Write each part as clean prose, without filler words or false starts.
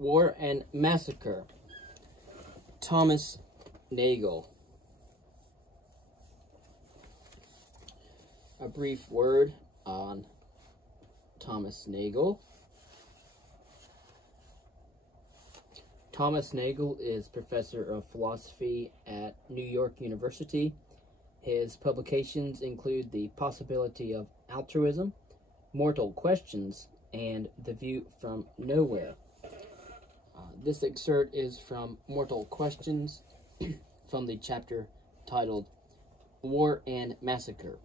War and Massacre. Thomas Nagel. A brief word on Thomas Nagel. Thomas Nagel is professor of philosophy at New York University. His publications include The Possibility of Altruism, Mortal Questions, and The View from Nowhere. This excerpt is from Mortal Questions from the chapter titled War and Massacre.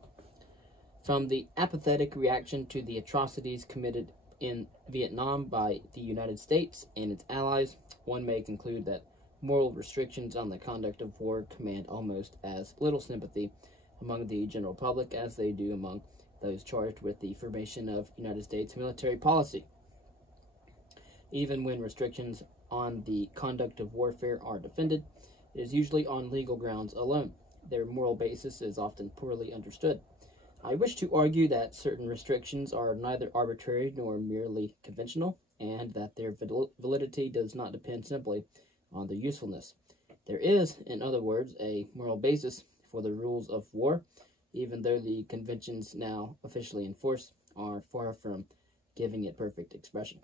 From the apathetic reaction to the atrocities committed in Vietnam by the United States and its allies, one may conclude that moral restrictions on the conduct of war command almost as little sympathy among the general public as they do among those charged with the formation of United States military policy. Even when restrictions on the conduct of warfare are defended, it is usually on legal grounds alone. Their moral basis is often poorly understood. I wish to argue that certain restrictions are neither arbitrary nor merely conventional, and that their validity does not depend simply on their usefulness. There is, in other words, a moral basis for the rules of war, even though the conventions now officially enforced are far from giving it perfect expression.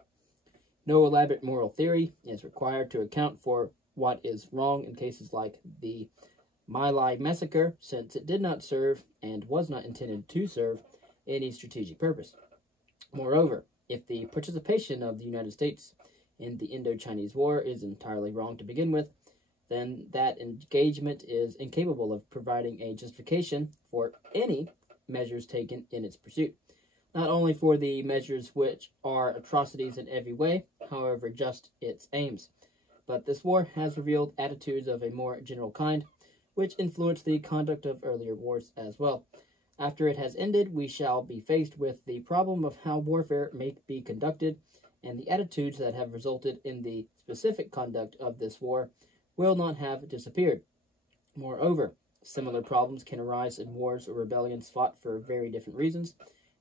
No elaborate moral theory is required to account for what is wrong in cases like the My Lai Massacre, since it did not serve, and was not intended to serve, any strategic purpose. Moreover, if the participation of the United States in the Indo-Chinese War is entirely wrong to begin with, then that engagement is incapable of providing a justification for any measures taken in its pursuit. Not only for the measures which are atrocities in every way, however just its aims, but this war has revealed attitudes of a more general kind, which influence the conduct of earlier wars as well. After it has ended, we shall be faced with the problem of how warfare may be conducted, and the attitudes that have resulted in the specific conduct of this war will not have disappeared. Moreover, similar problems can arise in wars or rebellions fought for very different reasons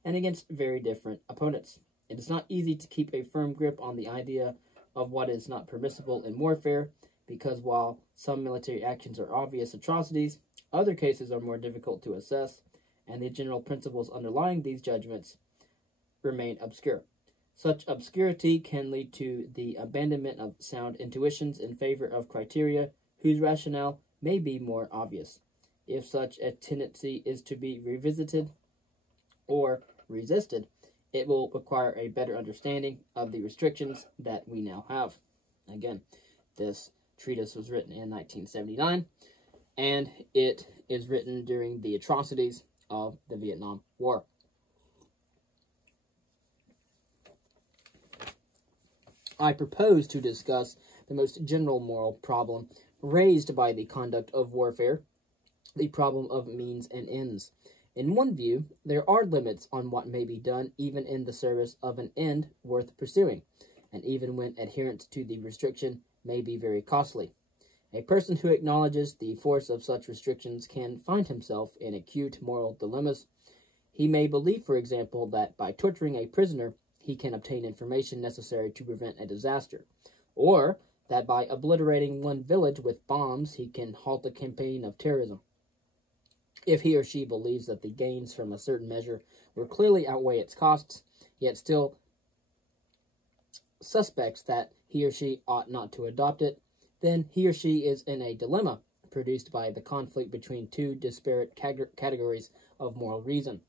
and against very different opponents. It is not easy to keep a firm grip on the idea of what is not permissible in warfare, because while some military actions are obvious atrocities, other cases are more difficult to assess, and the general principles underlying these judgments remain obscure. Such obscurity can lead to the abandonment of sound intuitions in favor of criteria whose rationale may be more obvious. If such a tendency is to be revisited or resisted, it will require a better understanding of the restrictions that we now have. Again, this treatise was written in 1979, and it is written during the atrocities of the Vietnam War. I propose to discuss the most general moral problem raised by the conduct of warfare, the problem of means and ends. In one view, there are limits on what may be done even in the service of an end worth pursuing, and even when adherence to the restriction may be very costly. A person who acknowledges the force of such restrictions can find himself in acute moral dilemmas. He may believe, for example, that by torturing a prisoner, he can obtain information necessary to prevent a disaster, or that by obliterating one village with bombs, he can halt a campaign of terrorism. If he or she believes that the gains from a certain measure will clearly outweigh its costs, yet still suspects that he or she ought not to adopt it, then he or she is in a dilemma produced by the conflict between two disparate categories of moral reason,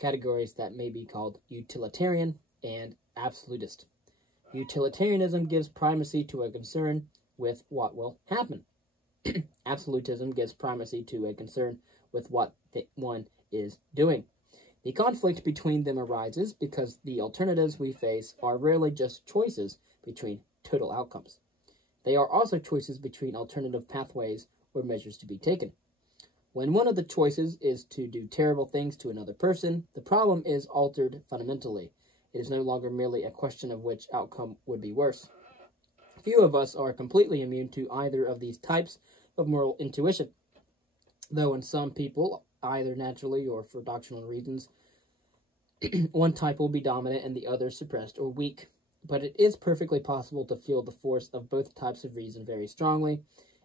categories that may be called utilitarian and absolutist. Utilitarianism gives primacy to a concern with what will happen. Absolutism gives primacy to a concern with what one is doing. The conflict between them arises because the alternatives we face are rarely just choices between total outcomes. They are also choices between alternative pathways or measures to be taken. When one of the choices is to do terrible things to another person, the problem is altered fundamentally. It is no longer merely a question of which outcome would be worse. Few of us are completely immune to either of these types of moral intuition, though in some people, either naturally or for doctrinal reasons, one type will be dominant and the other suppressed or weak. but it is perfectly possible to feel the force of both types of reason very strongly.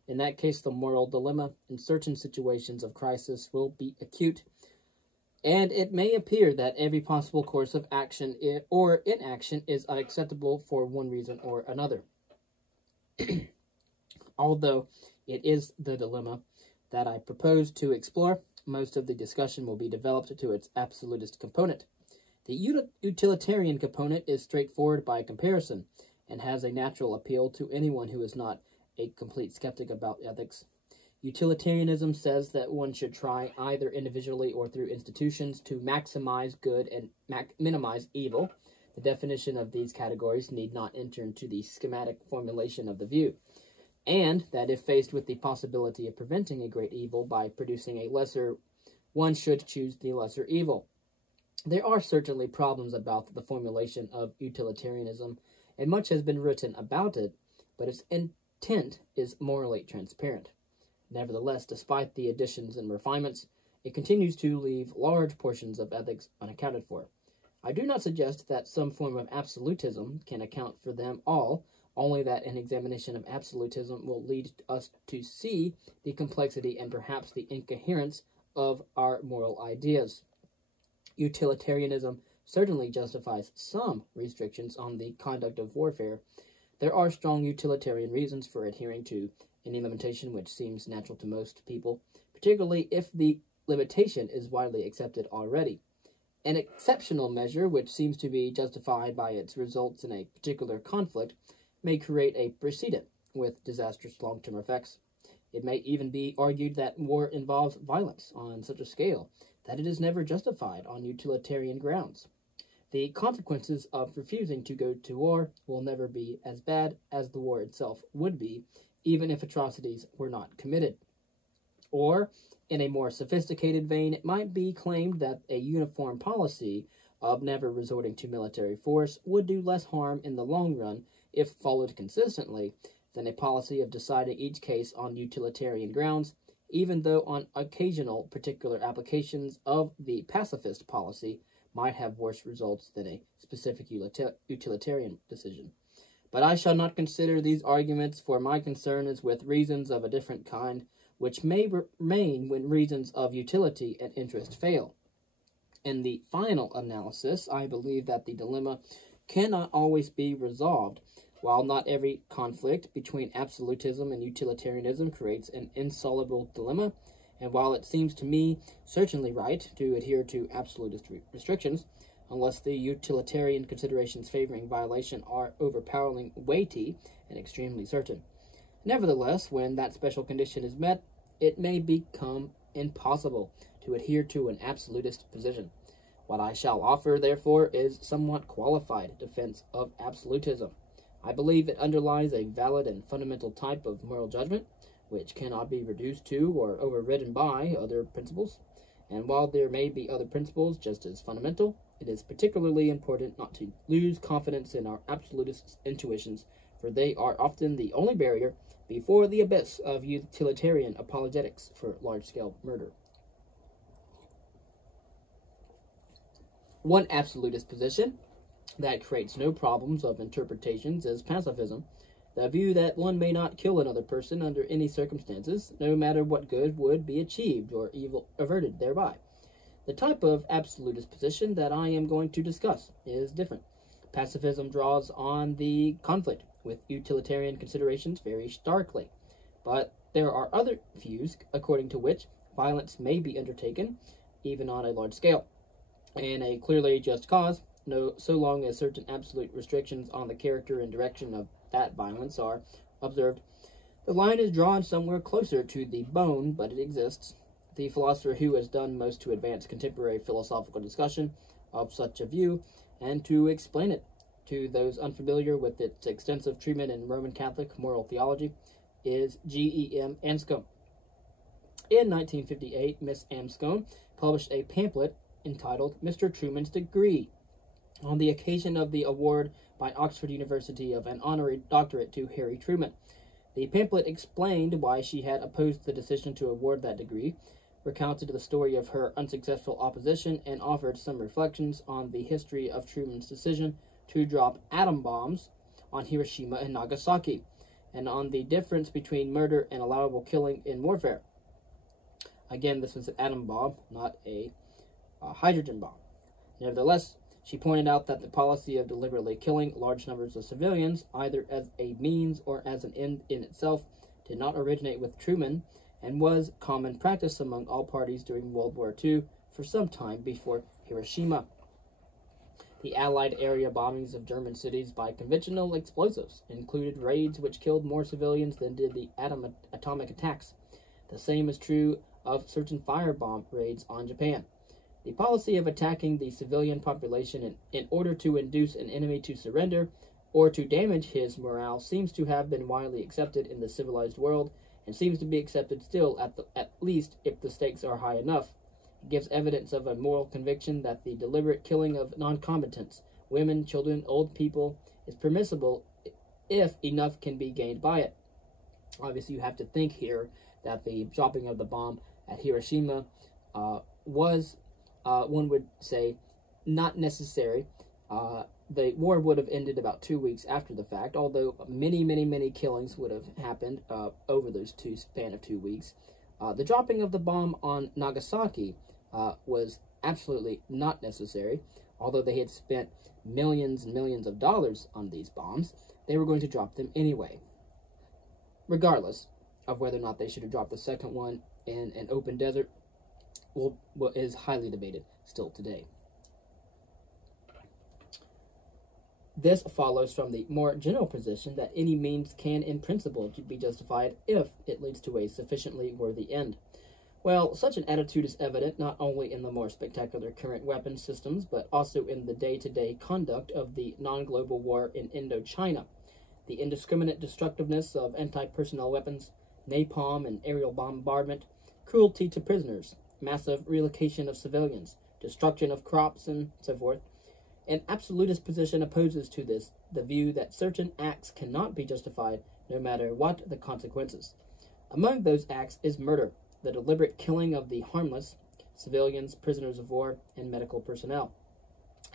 In that case, the moral dilemma in certain situations of crisis will be acute, and it may appear that every possible course of action or inaction is unacceptable for one reason or another. Although it is the dilemma that I propose to explore, most of the discussion will be developed to its absolutist component. The utilitarian component is straightforward by comparison and has a natural appeal to anyone who is not a complete skeptic about ethics. Utilitarianism says that one should try, either individually or through institutions, to maximize good and minimize evil. The definition of these categories need not enter into the schematic formulation of the view, and that if faced with the possibility of preventing a great evil by producing a lesser, one should choose the lesser evil. There are certainly problems about the formulation of utilitarianism, and much has been written about it, but its intent is morally transparent. Nevertheless, despite the additions and refinements, it continues to leave large portions of ethics unaccounted for. I do not suggest that some form of absolutism can account for them all, only that an examination of absolutism will lead us to see the complexity and perhaps the incoherence of our moral ideas. Utilitarianism certainly justifies some restrictions on the conduct of warfare. There are strong utilitarian reasons for adhering to any limitation which seems natural to most people, particularly if the limitation is widely accepted already. An exceptional measure which seems to be justified by its results in a particular conflict may create a precedent with disastrous long-term effects. It may even be argued that war involves violence on such a scale that it is never justified on utilitarian grounds. The consequences of refusing to go to war will never be as bad as the war itself would be, even if atrocities were not committed. Or, in a more sophisticated vein, it might be claimed that a uniform policy of never resorting to military force would do less harm in the long run if followed consistently than a policy of deciding each case on utilitarian grounds, even though on occasional particular applications of the pacifist policy might have worse results than a specific utilitarian decision. But I shall not consider these arguments, for my concern is with reasons of a different kind, which may remain when reasons of utility and interest fail. In the final analysis, I believe that the dilemma cannot always be resolved. While not every conflict between absolutism and utilitarianism creates an insoluble dilemma, and while it seems to me certainly right to adhere to absolutist restrictions, unless the utilitarian considerations favoring violation are overpoweringly weighty and extremely certain. Nevertheless, when that special condition is met, it may become impossible to adhere to an absolutist position. What I shall offer, therefore, is somewhat qualified defense of absolutism. I believe it underlies a valid and fundamental type of moral judgment, which cannot be reduced to or overridden by other principles. And while there may be other principles just as fundamental, it is particularly important not to lose confidence in our absolutist intuitions, for they are often the only barrier before the abyss of utilitarian apologetics for large-scale murder. One absolutist position that creates no problems of interpretations is pacifism, the view that one may not kill another person under any circumstances, no matter what good would be achieved or evil averted thereby. The type of absolutist position that I am going to discuss is different. Pacifism draws on the conflict with utilitarian considerations very starkly, but there are other views according to which violence may be undertaken, even on a large scale, in a clearly just cause, so long as certain absolute restrictions on the character and direction of that violence are observed. The line is drawn somewhere closer to the bone, but it exists. The philosopher who has done most to advance contemporary philosophical discussion of such a view and to explain it to those unfamiliar with its extensive treatment in Roman Catholic moral theology is G.E.M. Anscombe. In 1958, Miss Anscombe published a pamphlet entitled Mr. Truman's Degree, on the occasion of the award by Oxford University of an honorary doctorate to Harry Truman. The pamphlet explained why she had opposed the decision to award that degree, recounted the story of her unsuccessful opposition, and offered some reflections on the history of Truman's decision, to drop atom bombs on Hiroshima and Nagasaki, and on the difference between murder and allowable killing in warfare. Again, this was an atom bomb, not a hydrogen bomb. Nevertheless, she pointed out that the policy of deliberately killing large numbers of civilians, either as a means or as an end in itself, did not originate with Truman, and was common practice among all parties during World War II for some time before Hiroshima. The Allied area bombings of German cities by conventional explosives included raids which killed more civilians than did the atomic attacks. The same is true of certain firebomb raids on Japan. The policy of attacking the civilian population in order to induce an enemy to surrender or to damage his morale seems to have been widely accepted in the civilized world, and seems to be accepted still, at least if the stakes are high enough. It gives evidence of a moral conviction that the deliberate killing of non-combatants, women, children, old people, is permissible if enough can be gained by it. Obviously, you have to think here that the dropping of the bomb at Hiroshima was, one would say, not necessary. The war would have ended about 2 weeks after the fact, although many killings would have happened over those span of 2 weeks. The dropping of the bomb on Nagasaki was absolutely not necessary. Although they had spent millions and millions of dollars on these bombs, they were going to drop them anyway, regardless of whether or not they should have dropped the second one in an open desert. Is highly debated still today. This follows from the more general position that any means can, in principle, be justified if it leads to a sufficiently worthy end. Well, such an attitude is evident not only in the more spectacular current weapons systems, but also in the day-to-day conduct of the non-global war in Indochina. The indiscriminate destructiveness of anti-personnel weapons, napalm and aerial bombardment, cruelty to prisoners, massive relocation of civilians, destruction of crops, and so forth. An absolutist position opposes to this the view that certain acts cannot be justified no matter what the consequences. Among those acts is murder, the deliberate killing of the harmless, civilians, prisoners of war, and medical personnel.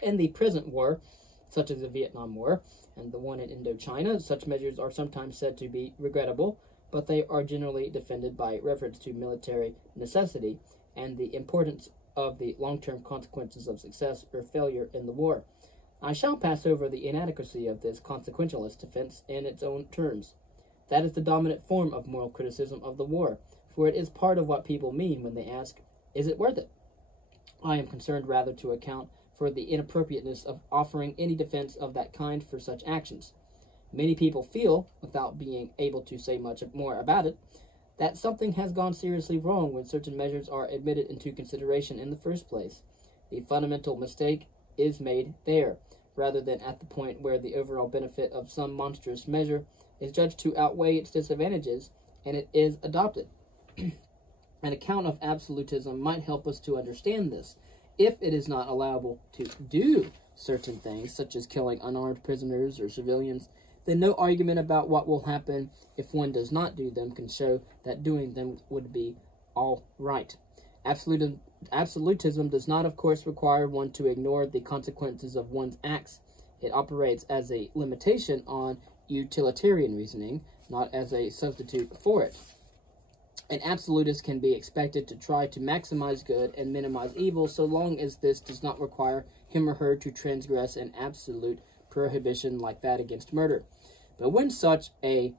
In the present war, such as the Vietnam War and the one in Indochina, such measures are sometimes said to be regrettable, but they are generally defended by reference to military necessity and the importance of the long-term consequences of success or failure in the war. I shall pass over the inadequacy of this consequentialist defense in its own terms. That is the dominant form of moral criticism of the war, for it is part of what people mean when they ask, is it worth it? I am concerned rather to account for the inappropriateness of offering any defense of that kind for such actions. Many people feel, without being able to say much more about it, that something has gone seriously wrong when certain measures are admitted into consideration in the first place. The fundamental mistake is made there, rather than at the point where the overall benefit of some monstrous measure is judged to outweigh its disadvantages, and it is adopted. An account of absolutism might help us to understand this. If it is not allowable to do certain things, such as killing unarmed prisoners or civilians, then no argument about what will happen if one does not do them can show that doing them would be all right. Absolutism does not, of course, require one to ignore the consequences of one's acts. It operates as a limitation on utilitarian reasoning, not as a substitute for it. An absolutist can be expected to try to maximize good and minimize evil so long as this does not require him or her to transgress an absolute prohibition like that against murder. But when such a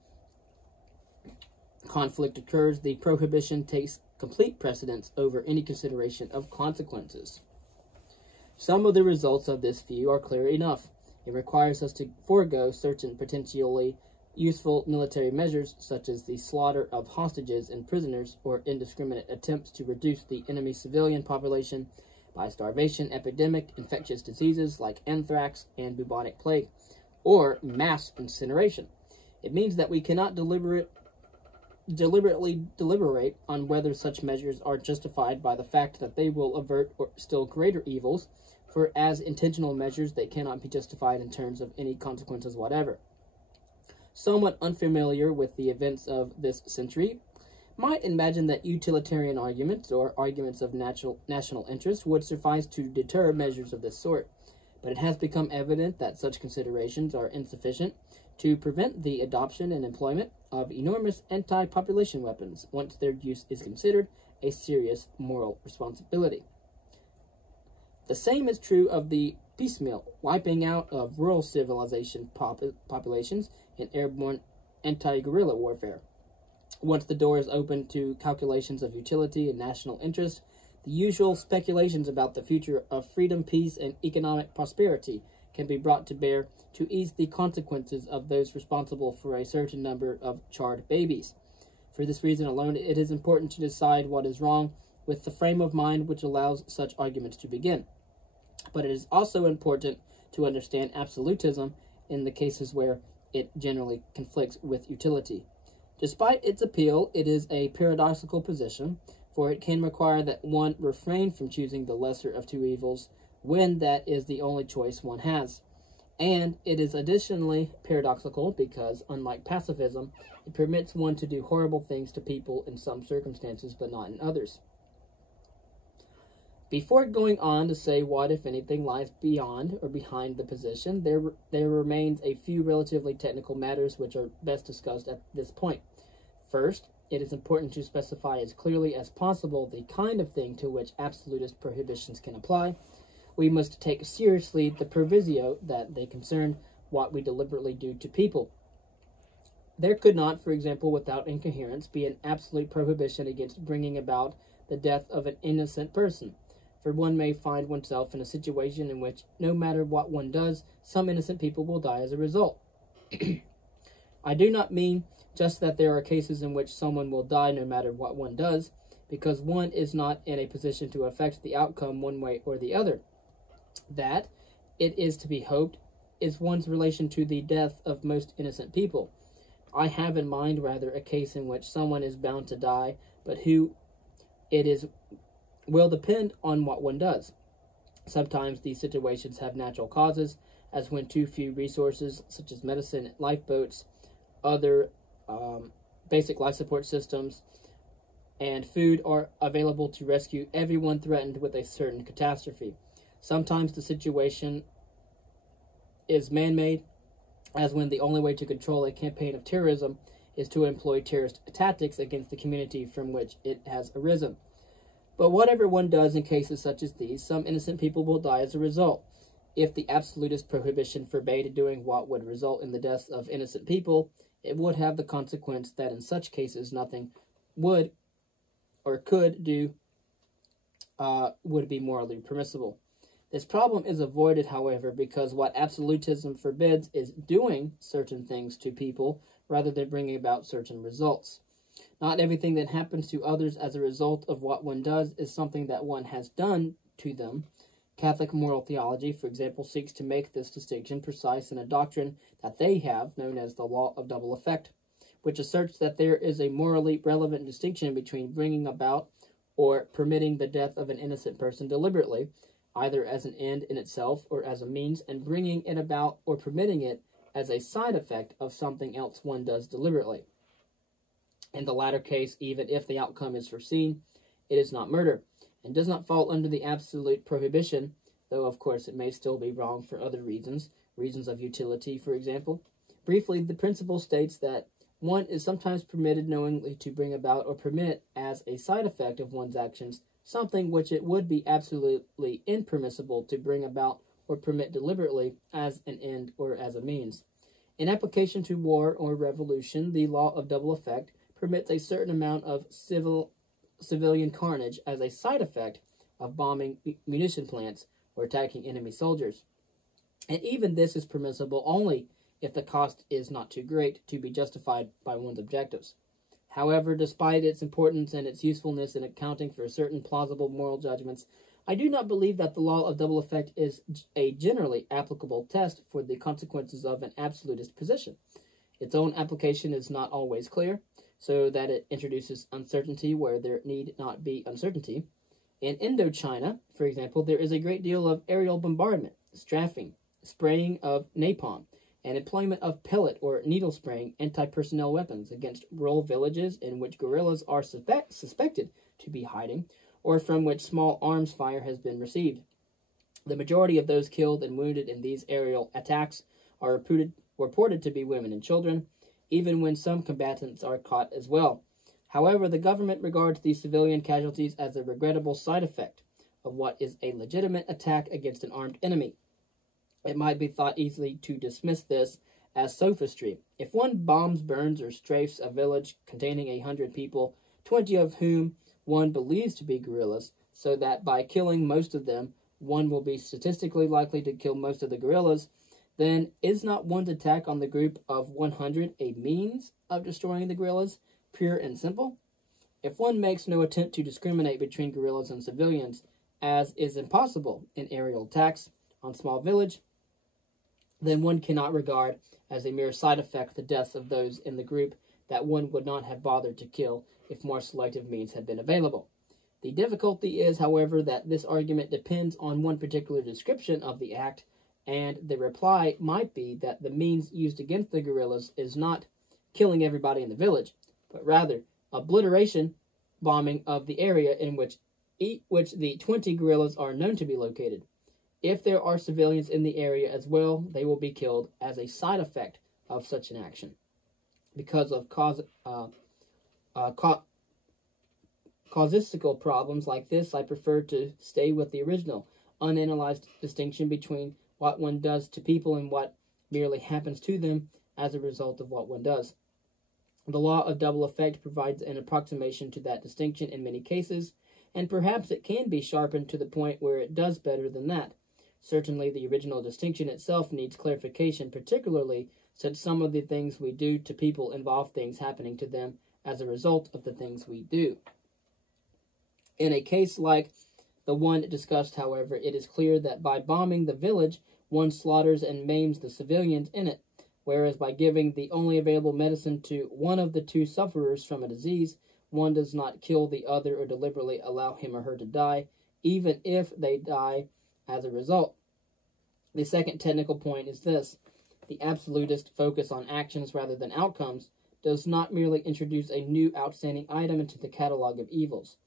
conflict occurs, the prohibition takes complete precedence over any consideration of consequences. Some of the results of this view are clear enough. It requires us to forego certain potentially useful military measures, such as the slaughter of hostages and prisoners, or indiscriminate attempts to reduce the enemy civilian population by starvation, epidemic, infectious diseases like anthrax and bubonic plague, or mass incineration. It means that we cannot deliberately deliberate on whether such measures are justified by the fact that they will avert or still greater evils, for as intentional measures they cannot be justified in terms of any consequences whatever. Someone unfamiliar with the events of this century might imagine that utilitarian arguments or arguments of national interest would suffice to deter measures of this sort. but it has become evident that such considerations are insufficient to prevent the adoption and employment of enormous anti-population weapons once their use is considered a serious moral responsibility. The same is true of the piecemeal wiping out of rural civilization populations in airborne anti-guerrilla warfare. Once the door is open to calculations of utility and national interest, the usual speculations about the future of freedom, peace, and economic prosperity can be brought to bear to ease the consequences of those responsible for a certain number of charred babies. For this reason alone, it is important to decide what is wrong with the frame of mind which allows such arguments to begin. But it is also important to understand absolutism in the cases where it generally conflicts with utility. Despite its appeal, it is a paradoxical position, for it can require that one refrain from choosing the lesser of two evils when that is the only choice one has. And it is additionally paradoxical because, unlike pacifism, it permits one to do horrible things to people in some circumstances but not in others. Before going on to say what, if anything, lies beyond or behind the position, there remains a few relatively technical matters which are best discussed at this point. First, it is important to specify as clearly as possible the kind of thing to which absolutist prohibitions can apply. We must take seriously the proviso that they concern what we deliberately do to people. There could not, for example, without incoherence, be an absolute prohibition against bringing about the death of an innocent person, for one may find oneself in a situation in which, no matter what one does, some innocent people will die as a result. I do not mean just that there are cases in which someone will die no matter what one does, because one is not in a position to affect the outcome one way or the other. That, it is to be hoped, is one's relation to the death of most innocent people. I have in mind rather a case in which someone is bound to die, but who it is will depend on what one does. Sometimes these situations have natural causes, as when too few resources, such as medicine, lifeboats, other basic life support systems, and food are available to rescue everyone threatened with a certain catastrophe. Sometimes the situation is man-made, as when the only way to control a campaign of terrorism is to employ terrorist tactics against the community from which it has arisen. But whatever one does in cases such as these, some innocent people will die as a result. If the absolutist prohibition forbade doing what would result in the deaths of innocent people, it would have the consequence that in such cases nothing would or could do would be morally permissible. This problem is avoided, however, because what absolutism forbids is doing certain things to people rather than bringing about certain results. Not everything that happens to others as a result of what one does is something that one has done to them. Catholic moral theology, for example, seeks to make this distinction precise in a doctrine that they have, known as the law of double effect, which asserts that there is a morally relevant distinction between bringing about or permitting the death of an innocent person deliberately, either as an end in itself or as a means, and bringing it about or permitting it as a side effect of something else one does deliberately. In the latter case, even if the outcome is foreseen, it is not murder, and does not fall under the absolute prohibition, though of course it may still be wrong for other reasons of utility, for example. Briefly, the principle states that one is sometimes permitted knowingly to bring about or permit as a side effect of one's actions something which it would be absolutely impermissible to bring about or permit deliberately as an end or as a means. In application to war or revolution, the law of double effect permits a certain amount of civilian carnage as a side effect of bombing munition plants or attacking enemy soldiers. And even this is permissible only if the cost is not too great to be justified by one's objectives. However, despite its importance and its usefulness in accounting for certain plausible moral judgments, I do not believe that the law of double effect is a generally applicable test for the consequences of an absolutist position. Its own application is not always clear, so that it introduces uncertainty where there need not be uncertainty. In Indochina, for example, there is a great deal of aerial bombardment, strafing, spraying of napalm, and employment of pellet or needle-spraying anti-personnel weapons against rural villages in which guerrillas are suspected to be hiding, or from which small arms fire has been received. The majority of those killed and wounded in these aerial attacks are reported to be women and children, even when some combatants are caught as well. However, the government regards these civilian casualties as a regrettable side effect of what is a legitimate attack against an armed enemy. It might be thought easily to dismiss this as sophistry. If one bombs, burns, or strafes a village containing 100 people, 20 of whom one believes to be guerrillas, so that by killing most of them, one will be statistically likely to kill most of the guerrillas, then is not one's attack on the group of 100 a means of destroying the guerrillas, pure and simple? If one makes no attempt to discriminate between guerrillas and civilians, as is impossible in aerial attacks on small village, then one cannot regard as a mere side effect the deaths of those in the group that one would not have bothered to kill if more selective means had been available. The difficulty is, however, that this argument depends on one particular description of the act, and the reply might be that the means used against the guerrillas is not killing everybody in the village, but rather obliteration bombing of the area in which the 20 guerrillas are known to be located. If there are civilians in the area as well, they will be killed as a side effect of such an action. Because of casuistical problems like this, I prefer to stay with the original, unanalyzed distinction between what one does to people and what merely happens to them as a result of what one does. The law of double effect provides an approximation to that distinction in many cases, and perhaps it can be sharpened to the point where it does better than that. Certainly, the original distinction itself needs clarification, particularly since some of the things we do to people involve things happening to them as a result of the things we do. In a case like the one discussed, however, it is clear that by bombing the village, one slaughters and maims the civilians in it, whereas by giving the only available medicine to one of the two sufferers from a disease, one does not kill the other or deliberately allow him or her to die, even if they die as a result. The second technical point is this: the absolutist focus on actions rather than outcomes does not merely introduce a new outstanding item into the catalog of evils.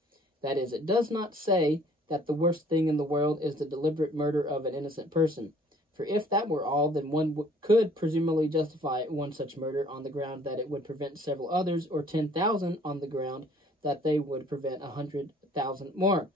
That is, it does not say that the worst thing in the world is the deliberate murder of an innocent person. For if that were all, then one could presumably justify one such murder on the ground that it would prevent several others, or 10,000 on the ground that they would prevent 100,000 more.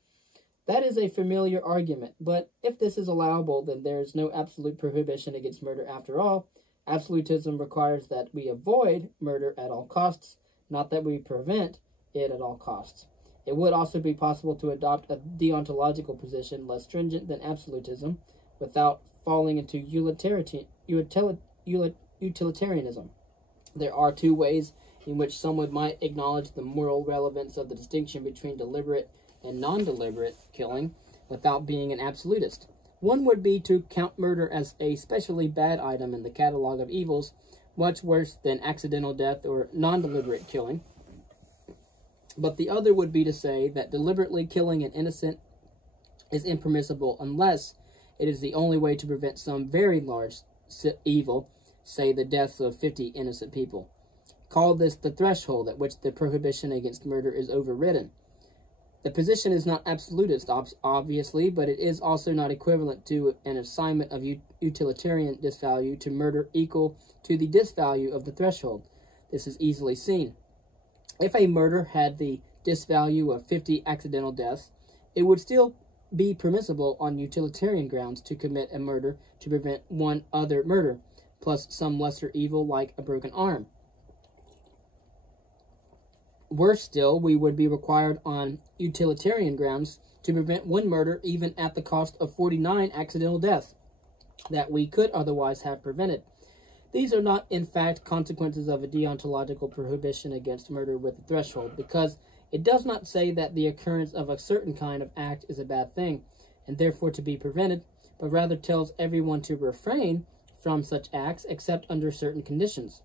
That is a familiar argument, but if this is allowable, then there is no absolute prohibition against murder after all. Absolutism requires that we avoid murder at all costs, not that we prevent it at all costs. It would also be possible to adopt a deontological position less stringent than absolutism without falling into utilitarianism. There are two ways in which someone might acknowledge the moral relevance of the distinction between deliberate and non-deliberate killing without being an absolutist. One would be to count murder as a specially bad item in the catalog of evils, much worse than accidental death or non-deliberate killing. But the other would be to say that deliberately killing an innocent is impermissible unless it is the only way to prevent some very large evil, say the deaths of 50 innocent people. Call this the threshold at which the prohibition against murder is overridden. The position is not absolutist, obviously, but it is also not equivalent to an assignment of utilitarian disvalue to murder equal to the disvalue of the threshold. This is easily seen. If a murder had the disvalue of 50 accidental deaths, it would still be permissible on utilitarian grounds to commit a murder to prevent one other murder, plus some lesser evil like a broken arm. Worse still, we would be required on utilitarian grounds to prevent one murder even at the cost of 49 accidental deaths that we could otherwise have prevented. These are not, in fact, consequences of a deontological prohibition against murder with a threshold, because it does not say that the occurrence of a certain kind of act is a bad thing, and therefore to be prevented, but rather tells everyone to refrain from such acts except under certain conditions.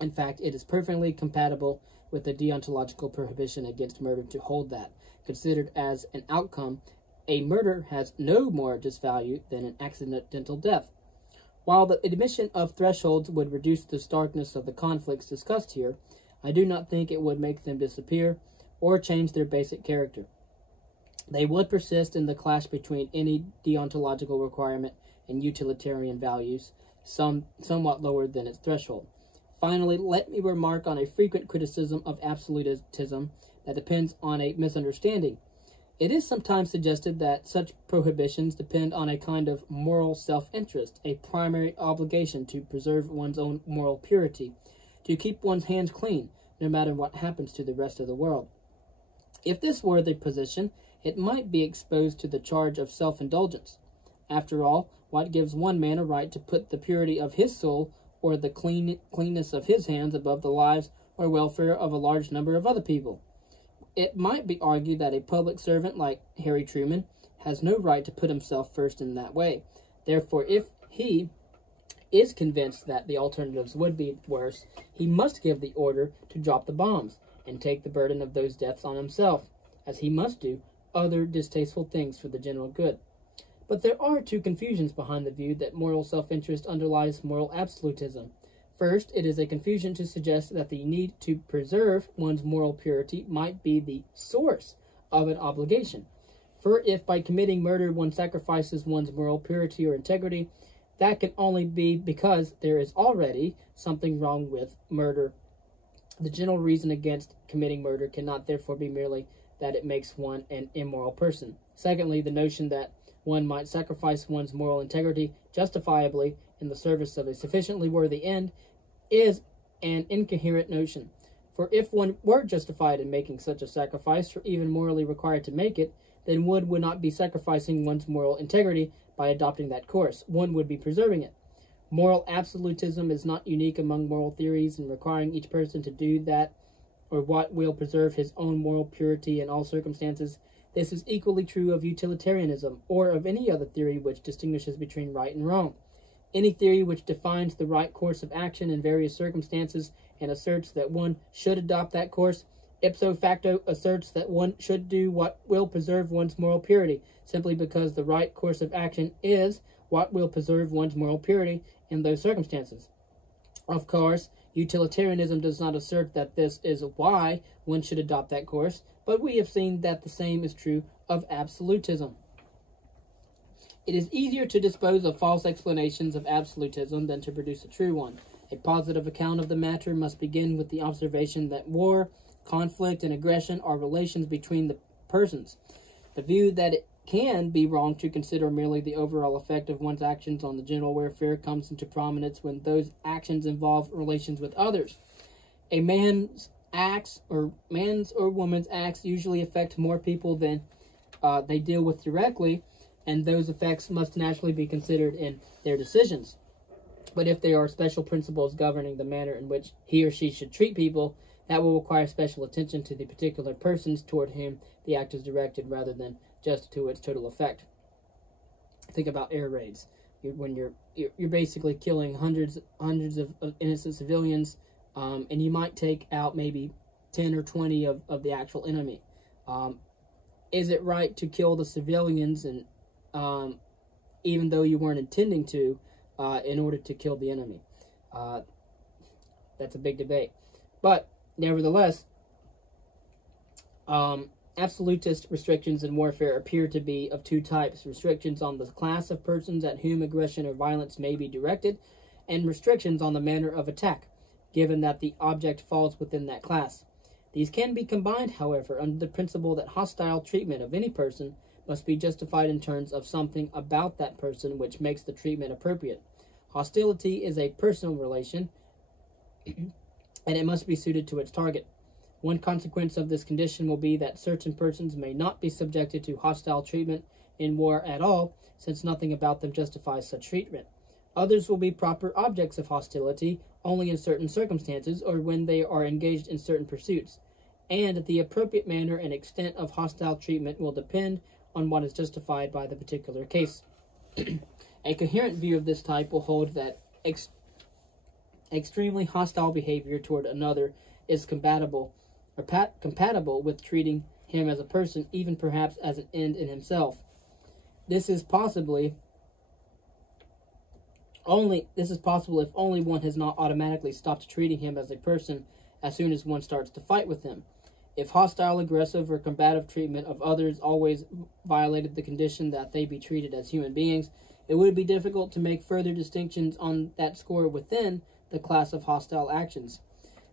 In fact, it is perfectly compatible with the deontological prohibition against murder to hold that, considered as an outcome, a murder has no more disvalue than an accidental death. While the admission of thresholds would reduce the starkness of the conflicts discussed here, I do not think it would make them disappear or change their basic character. They would persist in the clash between any deontological requirement and utilitarian values, somewhat lower than its threshold. Finally, let me remark on a frequent criticism of absolutism that depends on a misunderstanding. It is sometimes suggested that such prohibitions depend on a kind of moral self-interest, a primary obligation to preserve one's own moral purity, to keep one's hands clean, no matter what happens to the rest of the world. If this were the position, it might be exposed to the charge of self-indulgence. After all, what gives one man a right to put the purity of his soul or the cleanness of his hands above the lives or welfare of a large number of other people? It might be argued that a public servant like Harry Truman has no right to put himself first in that way. Therefore, if he is convinced that the alternatives would be worse, he must give the order to drop the bombs and take the burden of those deaths on himself, as he must do other distasteful things for the general good. But there are two confusions behind the view that moral self-interest underlies moral absolutism. First, it is a confusion to suggest that the need to preserve one's moral purity might be the source of an obligation. For if by committing murder one sacrifices one's moral purity or integrity, that can only be because there is already something wrong with murder. The general reason against committing murder cannot therefore be merely that it makes one an immoral person. Secondly, the notion that one might sacrifice one's moral integrity justifiably in the service of a sufficiently worthy end is an incoherent notion. For if one were justified in making such a sacrifice, or even morally required to make it, then one would not be sacrificing one's moral integrity by adopting that course. One would be preserving it. Moral absolutism is not unique among moral theories in requiring each person to do that or what will preserve his own moral purity in all circumstances. This is equally true of utilitarianism or of any other theory which distinguishes between right and wrong. Any theory which defines the right course of action in various circumstances and asserts that one should adopt that course, ipso facto asserts that one should do what will preserve one's moral purity, simply because the right course of action is what will preserve one's moral purity in those circumstances. Of course, utilitarianism does not assert that this is why one should adopt that course, but we have seen that the same is true of absolutism. It is easier to dispose of false explanations of absolutism than to produce a true one. A positive account of the matter must begin with the observation that war, conflict, and aggression are relations between the persons. The view that it can be wrong to consider merely the overall effect of one's actions on the general welfare comes into prominence when those actions involve relations with others. A man's acts or woman's acts usually affect more people than they deal with directly, and those effects must naturally be considered in their decisions. But if there are special principles governing the manner in which he or she should treat people, that will require special attention to the particular persons toward whom the act is directed rather than just to its total effect. Think about air raids. When you're basically killing hundreds of innocent civilians, and you might take out maybe 10 or 20 of the actual enemy. Is it right to kill the civilians and even though you weren't intending to, in order to kill the enemy? That's a big debate. But nevertheless, absolutist restrictions in warfare appear to be of two types: restrictions on the class of persons at whom aggression or violence may be directed, and restrictions on the manner of attack, given that the object falls within that class. These can be combined, however, under the principle that hostile treatment of any person must be justified in terms of something about that person which makes the treatment appropriate. Hostility is a personal relation, and it must be suited to its target. One consequence of this condition will be that certain persons may not be subjected to hostile treatment in war at all, since nothing about them justifies such treatment. Others will be proper objects of hostility only in certain circumstances or when they are engaged in certain pursuits, and the appropriate manner and extent of hostile treatment will depend on what is justified by the particular case. A coherent view of this type will hold that extremely hostile behavior toward another is compatible with treating him as a person, even perhaps as an end in himself. This is possible if only one has not automatically stopped treating him as a person as soon as one starts to fight with him. If hostile, aggressive, or combative treatment of others always violated the condition that they be treated as human beings, it would be difficult to make further distinctions on that score within the class of hostile actions.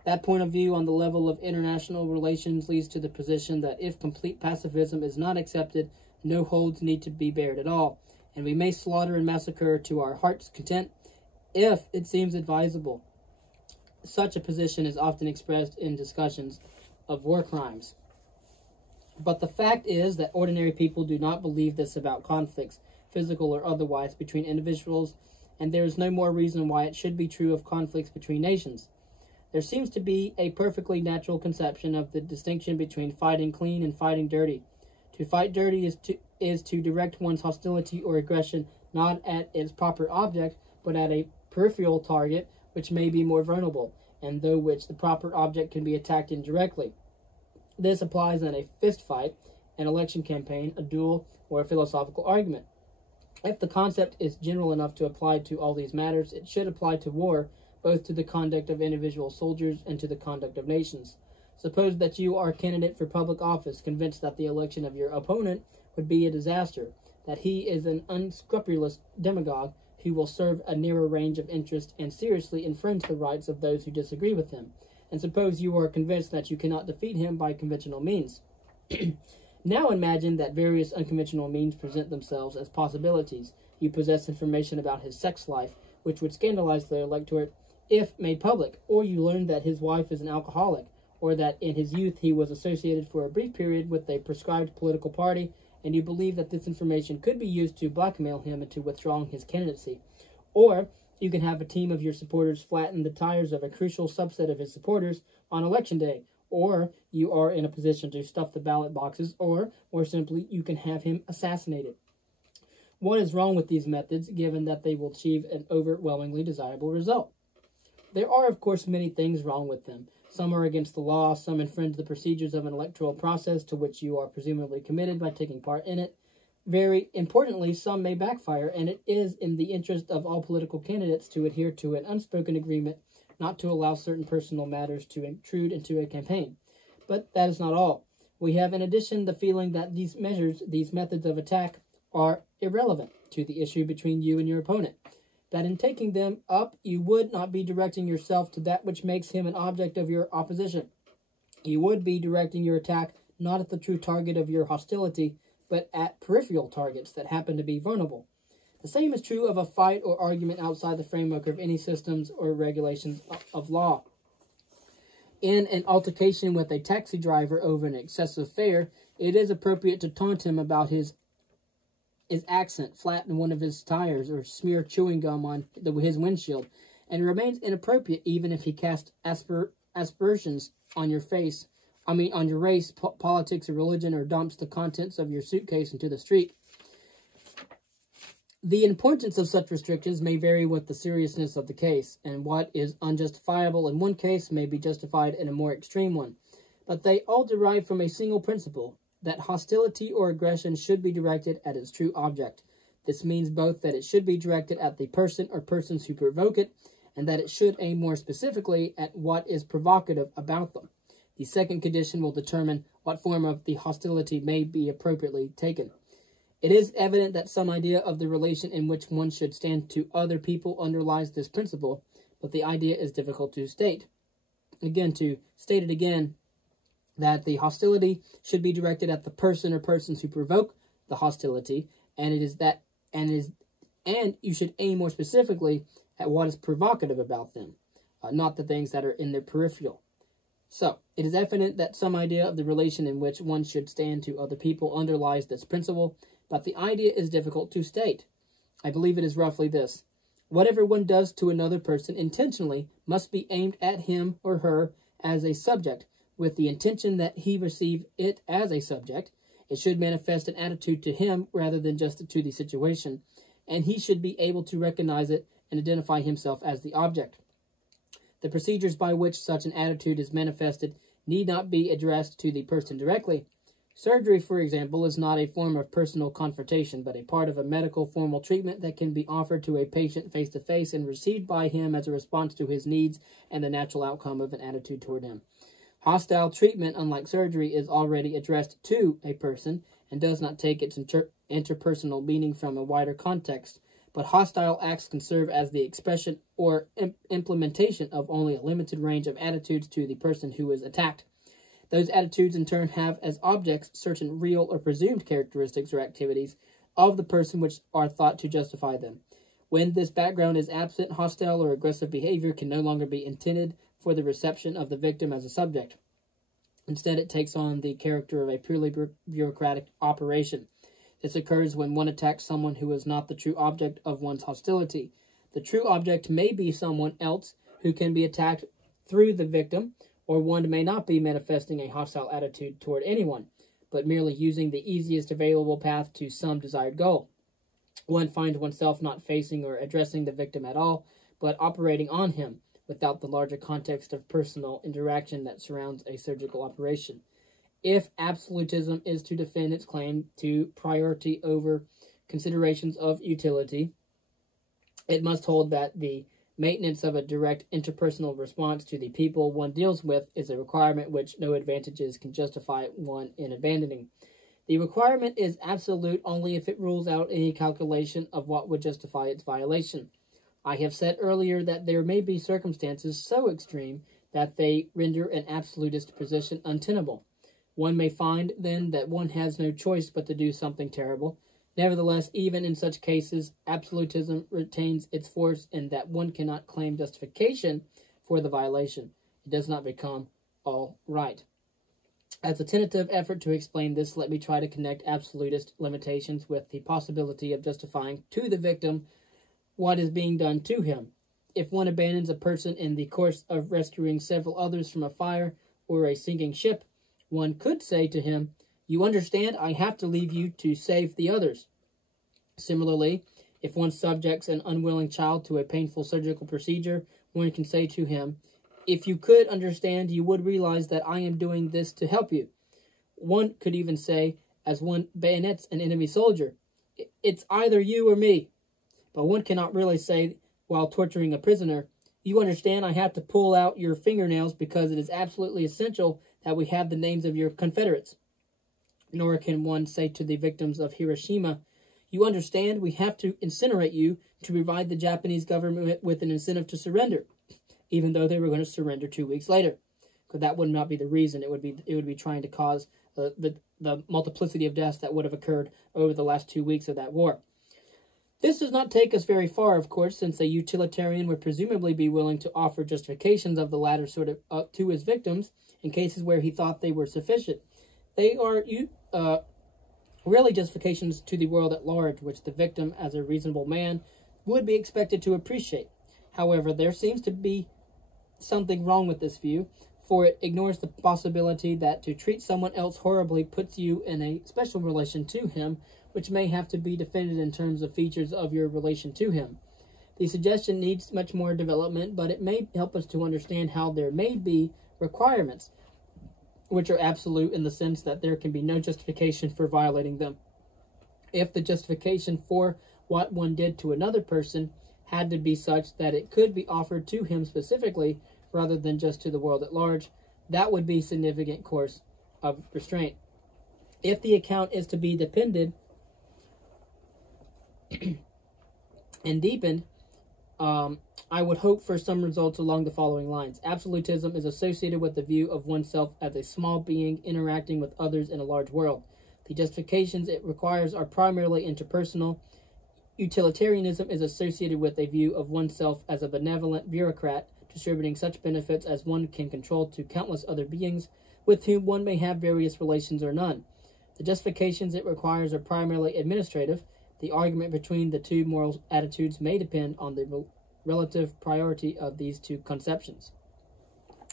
That point of view on the level of international relations leads to the position that if complete pacifism is not accepted, no holds need to be bared at all, and we may slaughter and massacre to our heart's content if it seems advisable. Such a position is often expressed in discussions of war crimes. But the fact is that ordinary people do not believe this about conflicts, physical or otherwise, between individuals, and there is no more reason why it should be true of conflicts between nations. There seems to be a perfectly natural conception of the distinction between fighting clean and fighting dirty. To fight dirty is to direct one's hostility or aggression not at its proper object, but at a peripheral target which may be more vulnerable, and through which the proper object can be attacked indirectly. This applies in a fist fight, an election campaign, a duel, or a philosophical argument. If the concept is general enough to apply to all these matters, it should apply to war, both to the conduct of individual soldiers and to the conduct of nations. Suppose that you are a candidate for public office, convinced that the election of your opponent would be a disaster, that he is an unscrupulous demagogue who will serve a narrow range of interest and seriously infringe the rights of those who disagree with him. And suppose you are convinced that you cannot defeat him by conventional means. Now imagine that various unconventional means present themselves as possibilities. You possess information about his sex life, which would scandalize the electorate if made public, or you learn that his wife is an alcoholic, or that in his youth he was associated for a brief period with a prescribed political party, and you believe that this information could be used to blackmail him into withdrawing his candidacy. Or you can have a team of your supporters flatten the tires of a crucial subset of his supporters on election day. Or you are in a position to stuff the ballot boxes, or, more simply, you can have him assassinated. What is wrong with these methods, given that they will achieve an overwhelmingly desirable result? There are, of course, many things wrong with them. Some are against the law, some infringe the procedures of an electoral process to which you are presumably committed by taking part in it. Very importantly, some may backfire, and it is in the interest of all political candidates to adhere to an unspoken agreement not to allow certain personal matters to intrude into a campaign. But that is not all. We have in addition the feeling that these methods of attack, are irrelevant to the issue between you and your opponent. That in taking them up, you would not be directing yourself to that which makes him an object of your opposition. You would be directing your attack not at the true target of your hostility, but at peripheral targets that happen to be vulnerable. The same is true of a fight or argument outside the framework of any systems or regulations of law. In an altercation with a taxi driver over an excessive fare, it is appropriate to taunt him about his accent, flatten one of his tires, or smear chewing gum on his windshield, and it remains inappropriate even if he casts aspersions on your on your race, politics, or religion, or dumps the contents of your suitcase into the street. The importance of such restrictions may vary with the seriousness of the case, and what is unjustifiable in one case may be justified in a more extreme one. But they all derive from a single principle, that hostility or aggression should be directed at its true object. This means both that it should be directed at the person or persons who provoke it, and that it should aim more specifically at what is provocative about them. The second condition will determine what form of the hostility may be appropriately taken. It is evident that some idea of the relation in which one should stand to other people underlies this principle, but the idea is difficult to state. Again, to state it again, that the hostility should be directed at the person or persons who provoke the hostility, and you should aim more specifically at what is provocative about them, not the things that are in their peripheral. So, it is evident that some idea of the relation in which one should stand to other people underlies this principle, but the idea is difficult to state. I believe it is roughly this. Whatever one does to another person intentionally must be aimed at him or her as a subject, with the intention that he receive it as a subject. It should manifest an attitude to him rather than just to the situation, and he should be able to recognize it and identify himself as the object. The procedures by which such an attitude is manifested need not be addressed to the person directly. Surgery, for example, is not a form of personal confrontation, but a part of a medical formal treatment that can be offered to a patient face-to-face and received by him as a response to his needs and the natural outcome of an attitude toward him. Hostile treatment, unlike surgery, is already addressed to a person and does not take its interpersonal meaning from a wider context, but hostile acts can serve as the expression or implementation of only a limited range of attitudes to the person who is attacked. Those attitudes in turn have as objects certain real or presumed characteristics or activities of the person which are thought to justify them. When this background is absent, hostile or aggressive behavior can no longer be intended for the reception of the victim as a subject. Instead, it takes on the character of a purely bureaucratic operation. This occurs when one attacks someone who is not the true object of one's hostility. The true object may be someone else who can be attacked through the victim, or one may not be manifesting a hostile attitude toward anyone, but merely using the easiest available path to some desired goal. One finds oneself not facing or addressing the victim at all, but operating on him, without the larger context of personal interaction that surrounds a surgical operation. If absolutism is to defend its claim to priority over considerations of utility, it must hold that the maintenance of a direct interpersonal response to the people one deals with is a requirement which no advantages can justify one in abandoning. The requirement is absolute only if it rules out any calculation of what would justify its violation. I have said earlier that there may be circumstances so extreme that they render an absolutist position untenable. One may find, then, that one has no choice but to do something terrible. Nevertheless, even in such cases, absolutism retains its force in that one cannot claim justification for the violation. It does not become all right. As a tentative effort to explain this, let me try to connect absolutist limitations with the possibility of justifying to the victim what is being done to him. If one abandons a person in the course of rescuing several others from a fire or a sinking ship, one could say to him, "You understand, I have to leave you to save the others." Similarly, if one subjects an unwilling child to a painful surgical procedure, one can say to him, "If you could understand, you would realize that I am doing this to help you." One could even say, as one bayonets an enemy soldier, "It's either you or me." But one cannot really say, while torturing a prisoner, "You understand, I have to pull out your fingernails because it is absolutely essential that we have the names of your Confederates." Nor can one say to the victims of Hiroshima, "You understand, we have to incinerate you to provide the Japanese government with an incentive to surrender," even though they were going to surrender 2 weeks later. Because that would not be the reason. It would be trying to cause the multiplicity of deaths that would have occurred over the last 2 weeks of that war. This does not take us very far, of course, since a utilitarian would presumably be willing to offer justifications of the latter sort of to his victims in cases where he thought they were sufficient. They are really justifications to the world at large, which the victim, as a reasonable man, would be expected to appreciate. However, there seems to be something wrong with this view, for it ignores the possibility that to treat someone else horribly puts you in a special relation to him, which may have to be defended in terms of features of your relation to him. The suggestion needs much more development, but it may help us to understand how there may be requirements which are absolute in the sense that there can be no justification for violating them. If the justification for what one did to another person had to be such that it could be offered to him specifically rather than just to the world at large, that would be a significant course of restraint. If the account is to be depended and deepened, I would hope for some results along the following lines. Absolutism is associated with the view of oneself as a small being interacting with others in a large world. The justifications it requires are primarily interpersonal. Utilitarianism is associated with a view of oneself as a benevolent bureaucrat distributing such benefits as one can control to countless other beings with whom one may have various relations or none. The justifications it requires are primarily administrative. The argument between the two moral attitudes may depend on the relative priority of these two conceptions.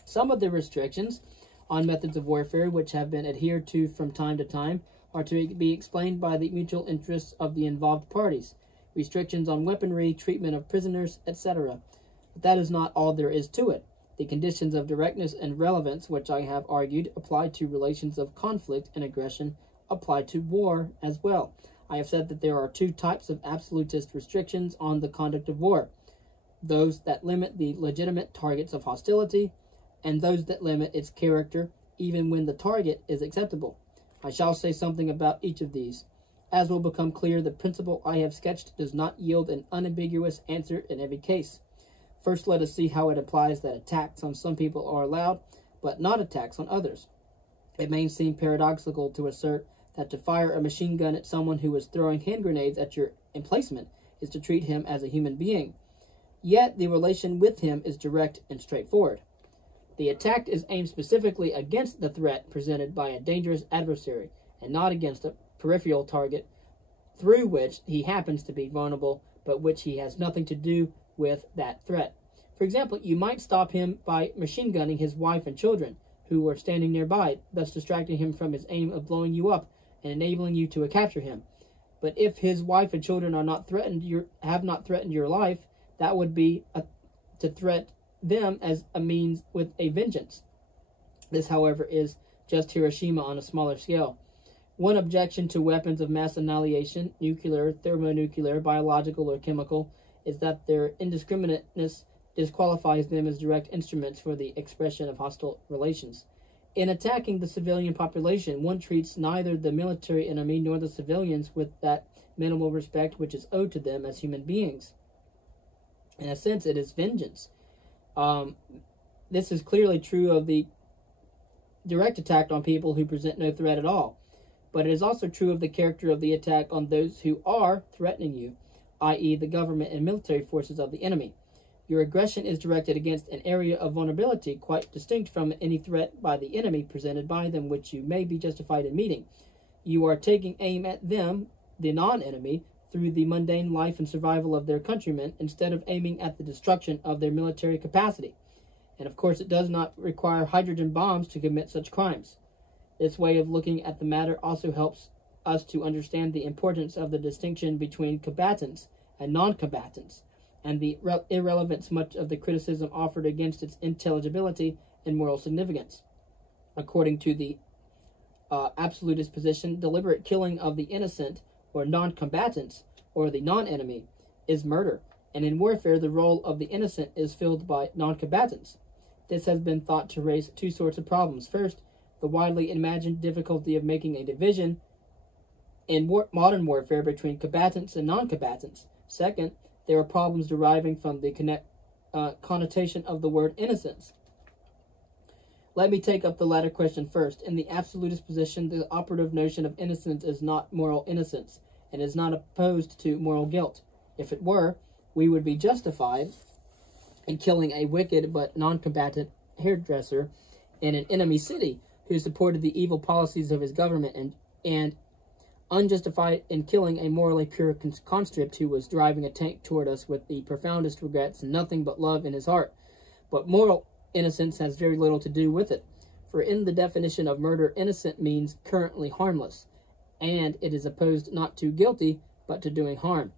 Some of the restrictions on methods of warfare which have been adhered to from time to time are to be explained by the mutual interests of the involved parties. Restrictions on weaponry, treatment of prisoners, etc. But that is not all there is to it. The conditions of directness and relevance, which I have argued, apply to relations of conflict and aggression, apply to war as well. I have said that there are two types of absolutist restrictions on the conduct of war. Those that limit the legitimate targets of hostility, and those that limit its character, even when the target is acceptable. I shall say something about each of these. As will become clear, the principle I have sketched does not yield an unambiguous answer in every case. First, let us see how it applies that attacks on some people are allowed, but not attacks on others. It may seem paradoxical to assert that to fire a machine gun at someone who is throwing hand grenades at your emplacement is to treat him as a human being. Yet the relation with him is direct and straightforward. The attack is aimed specifically against the threat presented by a dangerous adversary, and not against a peripheral target through which he happens to be vulnerable, but which he has nothing to do with that threat. For example, you might stop him by machine gunning his wife and children, who are standing nearby, thus distracting him from his aim of blowing you up and enabling you to capture him. But if his wife and children are not threatened, have not threatened your life, that would be to threat them as a means with a vengeance. This, however, is just Hiroshima on a smaller scale. One objection to weapons of mass annihilation, nuclear, thermonuclear, biological, or chemical, is that their indiscriminateness disqualifies them as direct instruments for the expression of hostile relations. In attacking the civilian population, one treats neither the military enemy nor the civilians with that minimal respect which is owed to them as human beings. In a sense, it is vengeance. This is clearly true of the direct attack on people who present no threat at all, but it is also true of the character of the attack on those who are threatening you, i.e. the government and military forces of the enemy. Your aggression is directed against an area of vulnerability quite distinct from any threat by the enemy presented by them which you may be justified in meeting. You are taking aim at them, the non-enemy, through the mundane life and survival of their countrymen, instead of aiming at the destruction of their military capacity. And of course, it does not require hydrogen bombs to commit such crimes. This way of looking at the matter also helps us to understand the importance of the distinction between combatants and non-combatants, and the irrelevance much of the criticism offered against its intelligibility and moral significance. According to the absolutist position, deliberate killing of the innocent or non-combatants, or the non-enemy, is murder, and in warfare the role of the innocent is filled by non-combatants. This has been thought to raise two sorts of problems. First, the widely imagined difficulty of making a division in modern warfare between combatants and non-combatants. Second, there are problems deriving from the connotation of the word innocence. Let me take up the latter question first. In the absolutist position, the operative notion of innocence is not moral innocence, and is not opposed to moral guilt. If it were, we would be justified in killing a wicked but non-combatant hairdresser in an enemy city who supported the evil policies of his government, and unjustified in killing a morally pure conscript who was driving a tank toward us with the profoundest regrets and nothing but love in his heart. But moral innocence has very little to do with it, for in the definition of murder, innocent means currently harmless, and it is opposed not to guilty, but to doing harm.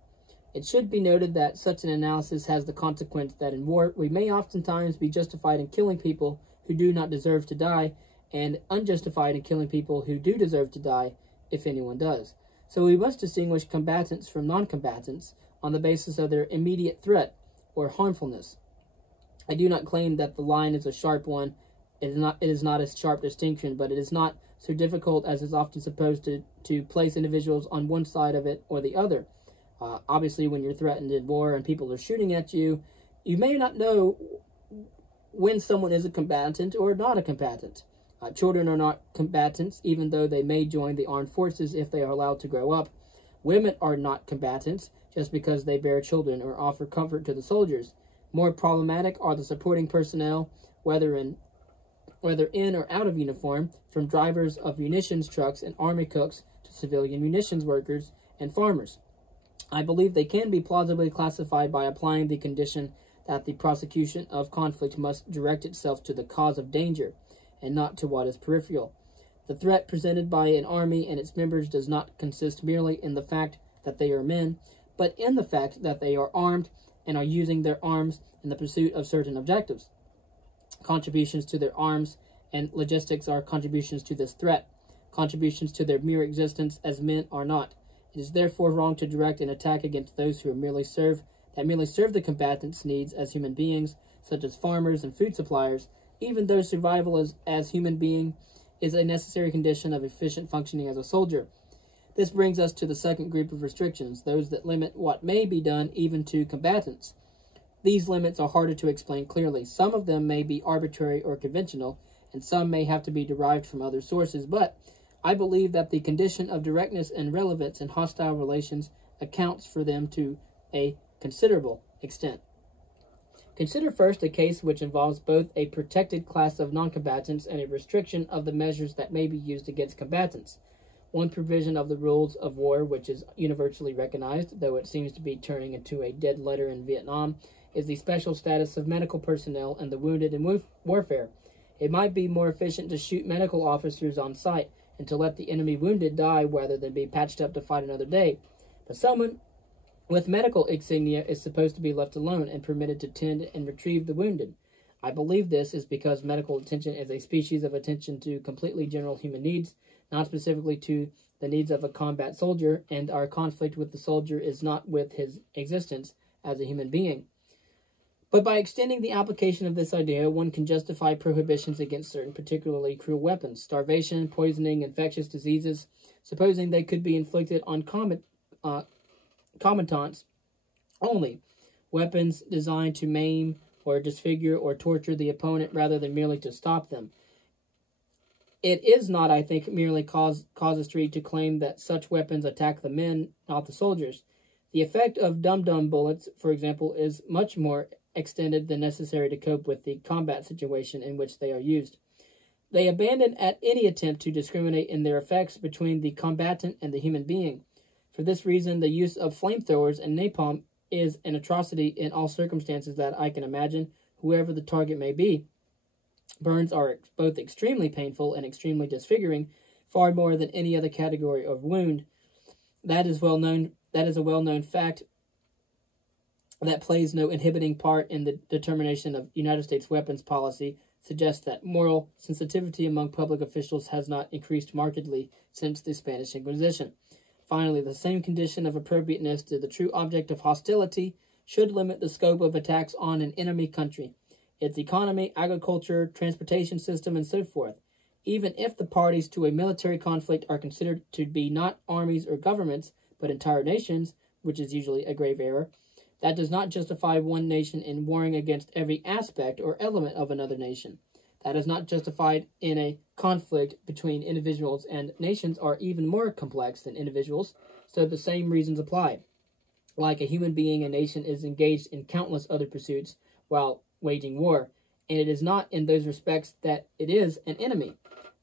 It should be noted that such an analysis has the consequence that in war we may oftentimes be justified in killing people who do not deserve to die, and unjustified in killing people who do deserve to die, if anyone does. So we must distinguish combatants from non-combatants on the basis of their immediate threat or harmfulness. I do not claim that the line is a sharp one. It is not a sharp distinction, but it is not so difficult as is often supposed to place individuals on one side of it or the other. Obviously, when you're threatened in war and people are shooting at you, you may not know when someone is a combatant or not a combatant. Children are not combatants, even though they may join the armed forces if they are allowed to grow up. Women are not combatants just because they bear children or offer comfort to the soldiers. More problematic are the supporting personnel, whether in or out of uniform, from drivers of munitions trucks and army cooks to civilian munitions workers and farmers. I believe they can be plausibly classified by applying the condition that the prosecution of conflict must direct itself to the cause of danger, and not to what is peripheral. The threat presented by an army and its members does not consist merely in the fact that they are men, but in the fact that they are armed and are using their arms in the pursuit of certain objectives. Contributions to their arms and logistics are contributions to this threat. Contributions to their mere existence as men are not. It is therefore wrong to direct an attack against those who merely serve the combatants' needs as human beings, such as farmers and food suppliers, even though survival as human being is a necessary condition of efficient functioning as a soldier. This brings us to the second group of restrictions, those that limit what may be done even to combatants. These limits are harder to explain clearly. Some of them may be arbitrary or conventional, and some may have to be derived from other sources, but I believe that the condition of directness and relevance in hostile relations accounts for them to a considerable extent. Consider first a case which involves both a protected class of non-combatants and a restriction of the measures that may be used against combatants. One provision of the rules of war, which is universally recognized, though it seems to be turning into a dead letter in Vietnam, is the special status of medical personnel and the wounded in warfare. It might be more efficient to shoot medical officers on sight and to let the enemy wounded die rather than be patched up to fight another day. But someone with medical insignia is supposed to be left alone and permitted to tend and retrieve the wounded. I believe this is because medical attention is a species of attention to completely general human needs, not specifically to the needs of a combat soldier, and our conflict with the soldier is not with his existence as a human being. But by extending the application of this idea, one can justify prohibitions against certain particularly cruel weapons, starvation, poisoning, infectious diseases, supposing they could be inflicted on combatants only, weapons designed to maim or disfigure or torture the opponent rather than merely to stop them. It is not, I think, merely casuistry to claim that such weapons attack the men, not the soldiers. The effect of dum-dum bullets, for example, is much more extended than necessary to cope with the combat situation in which they are used. They abandon at any attempt to discriminate in their effects between the combatant and the human being. For this reason, the use of flamethrowers and napalm is an atrocity in all circumstances that I can imagine, whoever the target may be. Burns are both extremely painful and extremely disfiguring, far more than any other category of wound. That is a well-known fact that plays no inhibiting part in the determination of United States weapons policy, suggests that moral sensitivity among public officials has not increased markedly since the Spanish Inquisition. Finally, the same condition of appropriateness to the true object of hostility should limit the scope of attacks on an enemy country, its economy, agriculture, transportation system, and so forth. Even if the parties to a military conflict are considered to be not armies or governments, but entire nations, which is usually a grave error, that does not justify one nation in warring against every aspect or element of another nation. That is not justified in a conflict between individuals, and nations are even more complex than individuals, so the same reasons apply. Like a human being, a nation is engaged in countless other pursuits while waging war, and it is not in those respects that it is an enemy.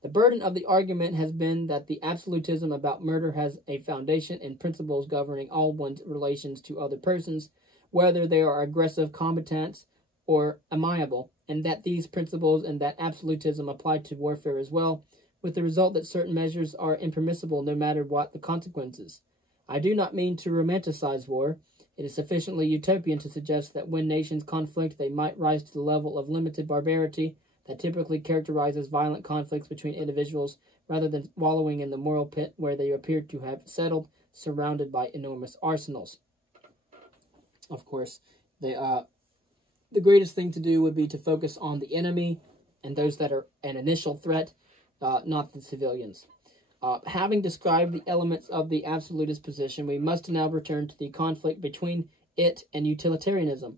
The burden of the argument has been that the absolutism about murder has a foundation in principles governing all one's relations to other persons, whether they are aggressive combatants or amiable, and that these principles and that absolutism apply to warfare as well, with the result that certain measures are impermissible no matter what the consequences. I do not mean to romanticize war. It is sufficiently utopian to suggest that when nations conflict, they might rise to the level of limited barbarity that typically characterizes violent conflicts between individuals, rather than wallowing in the moral pit where they appear to have settled, surrounded by enormous arsenals. Of course, the greatest thing to do would be to focus on the enemy and those that are an initial threat, not the civilians. Having described the elements of the absolutist position, we must now return to the conflict between it and utilitarianism.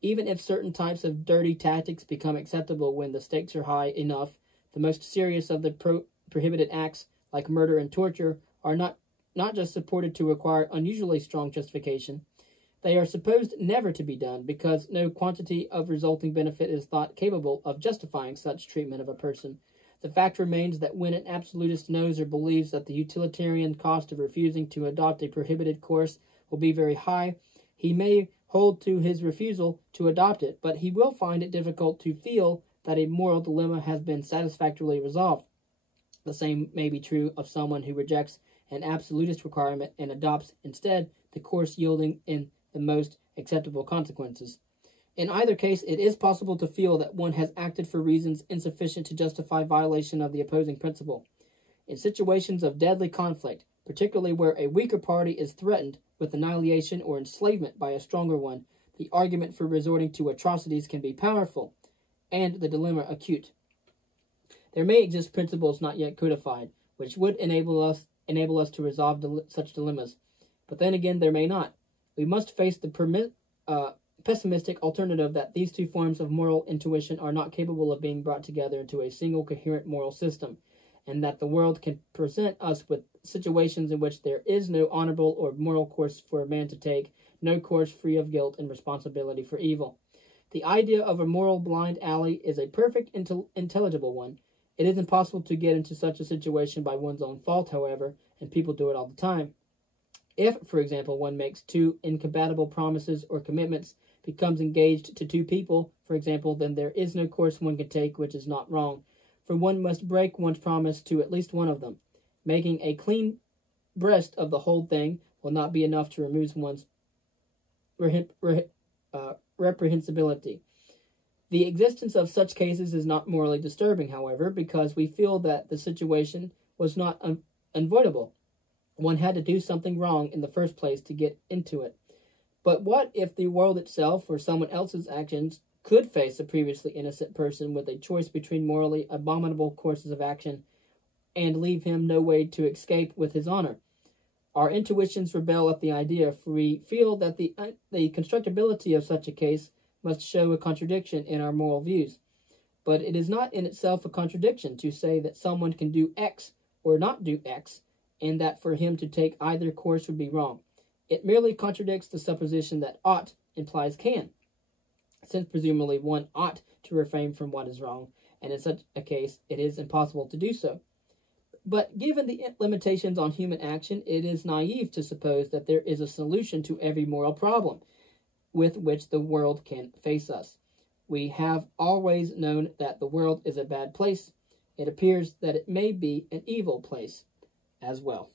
Even if certain types of dirty tactics become acceptable when the stakes are high enough, the most serious of the prohibited acts, like murder and torture, are not just supported to require unusually strong justification. They are supposed never to be done, because no quantity of resulting benefit is thought capable of justifying such treatment of a person. The fact remains that when an absolutist knows or believes that the utilitarian cost of refusing to adopt a prohibited course will be very high, he may hold to his refusal to adopt it, but he will find it difficult to feel that a moral dilemma has been satisfactorily resolved. The same may be true of someone who rejects an absolutist requirement and adopts instead the course yielding in the most acceptable consequences. In either case, it is possible to feel that one has acted for reasons insufficient to justify violation of the opposing principle. In situations of deadly conflict, particularly where a weaker party is threatened with annihilation or enslavement by a stronger one, the argument for resorting to atrocities can be powerful. and the dilemma acute. There may exist principles not yet codified, which would enable us to resolve such dilemmas, but then again there may not. We must face the pessimistic alternative that these two forms of moral intuition are not capable of being brought together into a single coherent moral system, and that the world can present us with situations in which there is no honorable or moral course for a man to take, no course free of guilt and responsibility for evil. The idea of a moral blind alley is a perfect intelligible one. It is impossible to get into such a situation by one's own fault, however, and people do it all the time. If, for example, one makes two incompatible promises or commitments, becomes engaged to two people, for example, then there is no course one can take which is not wrong, for one must break one's promise to at least one of them. Making a clean breast of the whole thing will not be enough to remove one's reprehensibility. The existence of such cases is not morally disturbing, however, because we feel that the situation was not unavoidable. One had to do something wrong in the first place to get into it. But what if the world itself or someone else's actions could face a previously innocent person with a choice between morally abominable courses of action and leave him no way to escape with his honor? Our intuitions rebel at the idea, for we feel that the constructability of such a case must show a contradiction in our moral views. But it is not in itself a contradiction to say that someone can do X or not do X, and that for him to take either course would be wrong. It merely contradicts the supposition that ought implies can, since presumably one ought to refrain from what is wrong, and in such a case it is impossible to do so. But given the limitations on human action, it is naive to suppose that there is a solution to every moral problem with which the world can face us. We have always known that the world is a bad place. It appears that it may be an evil place as well.